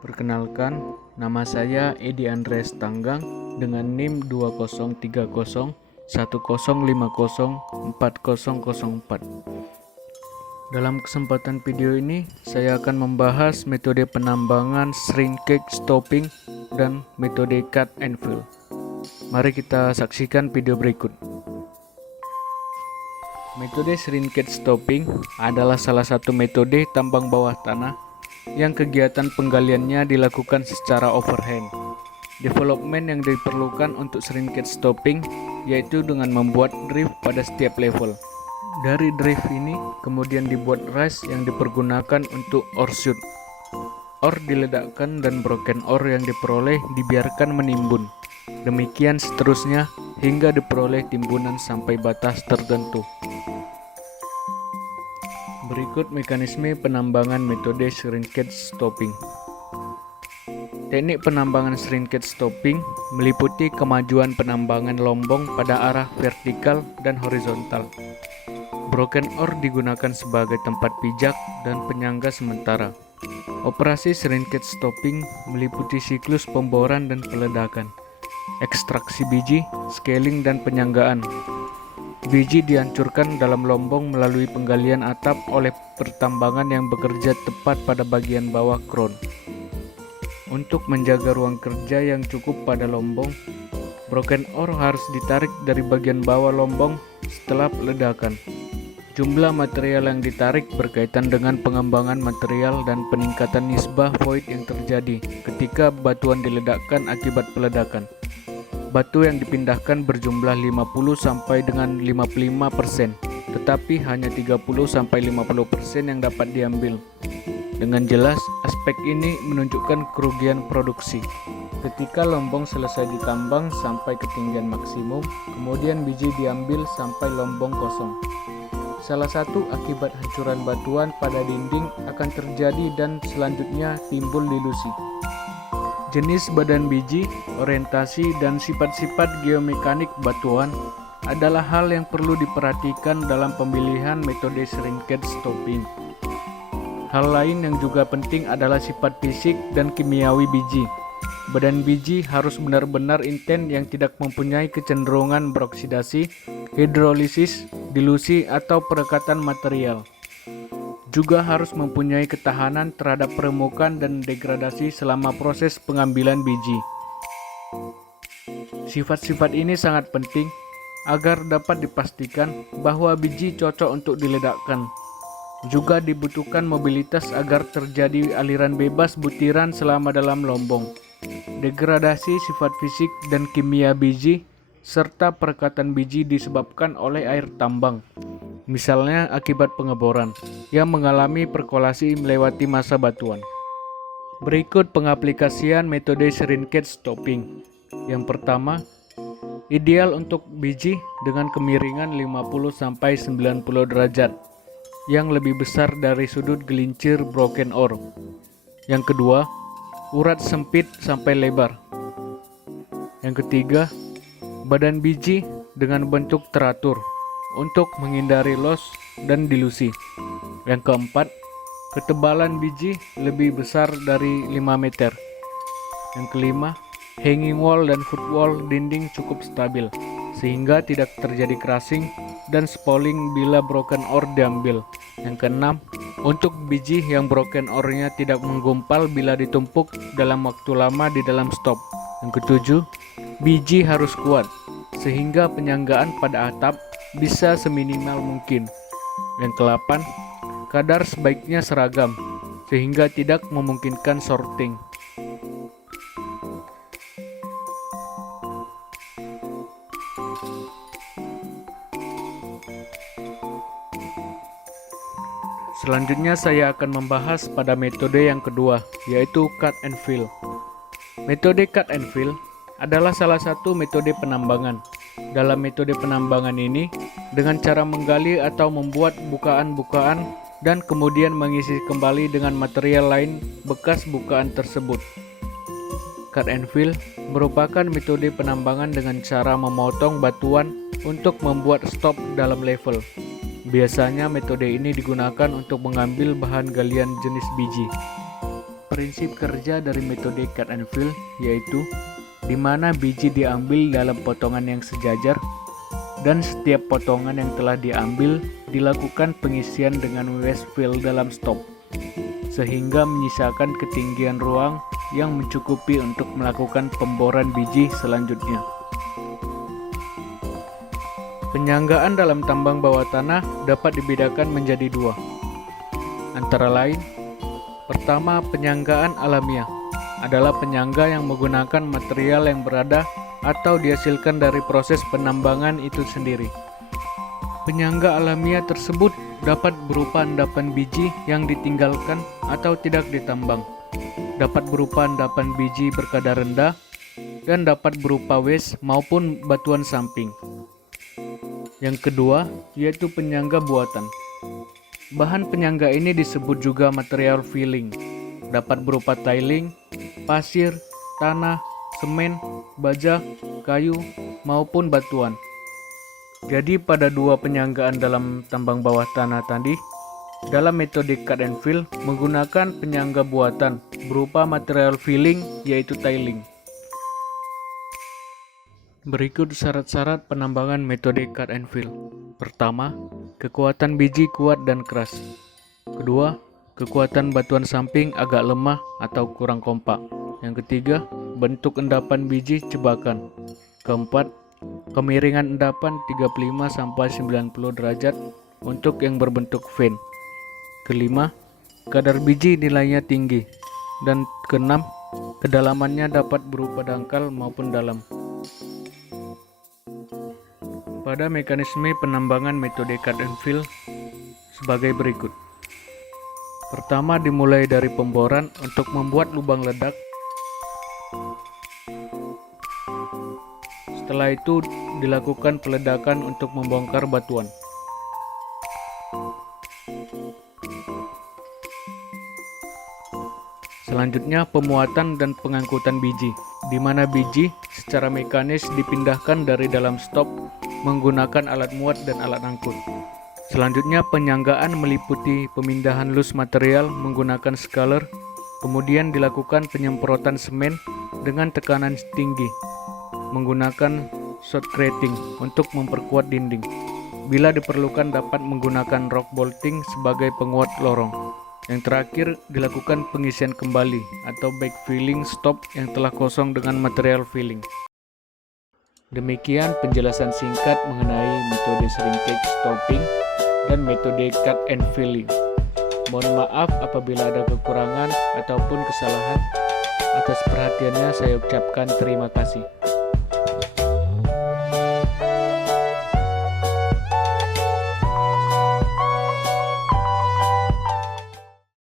Perkenalkan, nama saya Edi Andreas Tanggang dengan NIM 203010504004. Dalam kesempatan video ini, saya akan membahas metode penambangan shrinkage stopping dan metode cut and fill. Mari kita saksikan video berikut. Metode shrinkage stopping adalah salah satu metode tambang bawah tanah yang kegiatan penggaliannya dilakukan secara overhand. Development yang diperlukan untuk shrinkage stopping yaitu dengan membuat drift pada setiap level. Dari drift ini kemudian dibuat rise yang dipergunakan untuk ore shoot. Ore diledakkan dan broken ore yang diperoleh dibiarkan menimbun. Demikian seterusnya hingga diperoleh timbunan sampai batas tertentu. Berikut mekanisme penambangan metode shrinkage stopping. Teknik penambangan shrinkage stopping meliputi kemajuan penambangan lombong pada arah vertikal dan horizontal. Broken ore digunakan sebagai tempat pijak dan penyangga sementara. Operasi shrinkage stopping meliputi siklus pemboran dan peledakan, ekstraksi biji, scaling dan penyanggaan. Biji dihancurkan dalam lombong melalui penggalian atap oleh pertambangan yang bekerja tepat pada bagian bawah crown. Untuk menjaga ruang kerja yang cukup pada lombong, broken ore harus ditarik dari bagian bawah lombong setelah ledakan. Jumlah material yang ditarik berkaitan dengan pengembangan material dan peningkatan nisbah void yang terjadi ketika batuan diledakkan akibat peledakan. Batu yang dipindahkan berjumlah 50 sampai dengan 55%, tetapi hanya 30 sampai 50% yang dapat diambil. Dengan jelas, aspek ini menunjukkan kerugian produksi. Ketika lombong selesai ditambang sampai ketinggian maksimum, kemudian biji diambil sampai lombong kosong. Salah satu akibat hancuran batuan pada dinding akan terjadi dan selanjutnya timbul dilusi. Jenis badan biji, orientasi, dan sifat-sifat geomekanik batuan adalah hal yang perlu diperhatikan dalam pemilihan metode shrinkage stopping. Hal lain yang juga penting adalah sifat fisik dan kimiawi biji. Badan biji harus benar-benar intens yang tidak mempunyai kecenderungan beroksidasi, hidrolisis, dilusi, atau perekatan material. Juga harus mempunyai ketahanan terhadap peremukan dan degradasi selama proses pengambilan biji. Sifat-sifat ini sangat penting agar dapat dipastikan bahwa biji cocok untuk diledakkan. Juga dibutuhkan mobilitas agar terjadi aliran bebas butiran selama dalam lombong. Degradasi sifat fisik dan kimia biji serta perekatan biji disebabkan oleh air tambang, misalnya akibat pengeboran yang mengalami perkolasi melewati masa batuan. Berikut pengaplikasian metode shrinkage stopping. Yang pertama, ideal untuk biji dengan kemiringan 50-90 derajat yang lebih besar dari sudut gelincir broken ore. Yang kedua, urat sempit sampai lebar. Yang ketiga, badan biji dengan bentuk teratur untuk menghindari loss dan dilusi. Yang keempat, ketebalan biji lebih besar dari 5 meter. Yang kelima, hanging wall dan footwall dinding cukup stabil sehingga tidak terjadi crashing dan spalling bila broken ore diambil. Yang keenam, untuk biji yang broken ore-nya tidak menggumpal bila ditumpuk dalam waktu lama di dalam stop. Yang ketujuh, biji harus kuat sehingga penyanggaan pada atap bisa seminimal mungkin. Yang ke-8, kadar sebaiknya seragam sehingga tidak memungkinkan sorting. Selanjutnya saya akan membahas pada metode yang kedua, yaitu cut and fill. Metode cut and fill adalah salah satu metode penambangan. Dalam metode penambangan ini, dengan cara menggali atau membuat bukaan-bukaan dan kemudian mengisi kembali dengan material lain bekas bukaan tersebut. Cut and fill merupakan metode penambangan dengan cara memotong batuan untuk membuat stop dalam level. Biasanya metode ini digunakan untuk mengambil bahan galian jenis biji. Prinsip kerja dari metode cut and fill yaitu di mana biji diambil dalam potongan yang sejajar dan setiap potongan yang telah diambil dilakukan pengisian dengan waste fill dalam stop sehingga menyisakan ketinggian ruang yang mencukupi untuk melakukan pemboran biji selanjutnya. Penyanggaan dalam tambang bawah tanah dapat dibedakan menjadi dua, antara lain: pertama, penyanggaan alamiah adalah penyangga yang menggunakan material yang berada atau dihasilkan dari proses penambangan itu sendiri. Penyangga alamiah tersebut dapat berupa endapan biji yang ditinggalkan atau tidak ditambang, dapat berupa endapan biji berkadar rendah, dan dapat berupa waste maupun batuan samping. Yang kedua, yaitu penyangga buatan. Bahan penyangga ini disebut juga material filling, dapat berupa tiling, pasir, tanah, semen, baja, kayu, maupun batuan. Jadi pada dua penyanggaan dalam tambang bawah tanah tadi, dalam metode cut and fill menggunakan penyangga buatan berupa material filling yaitu tiling. Berikut syarat-syarat penambangan metode cut and fill. Pertama, kekuatan biji kuat dan keras. Kedua, kekuatan batuan samping agak lemah atau kurang kompak. Yang ketiga, bentuk endapan biji cebakan. Keempat, kemiringan endapan 35-90 derajat untuk yang berbentuk vein. Kelima, kadar biji nilainya tinggi. Dan keenam, kedalamannya dapat berupa dangkal maupun dalam. Pada mekanisme penambangan metode cut and fill sebagai berikut. Pertama, dimulai dari pemboran untuk membuat lubang ledak. Setelah itu dilakukan peledakan untuk membongkar batuan. Selanjutnya, pemuatan dan pengangkutan biji, di mana biji secara mekanis dipindahkan dari dalam stop menggunakan alat muat dan alat angkut. Selanjutnya, penyanggaan meliputi pemindahan loose material menggunakan scaler, kemudian dilakukan penyemprotan semen dengan tekanan tinggi menggunakan shotcreting untuk memperkuat dinding. Bila diperlukan dapat menggunakan rock bolting sebagai penguat lorong. Yang terakhir, dilakukan pengisian kembali atau backfilling stop yang telah kosong dengan material filling. Demikian penjelasan singkat mengenai metode shrinkage stopping dan metode cut and filling. Mohon maaf apabila ada kekurangan ataupun kesalahan. Atas perhatiannya saya ucapkan terima kasih.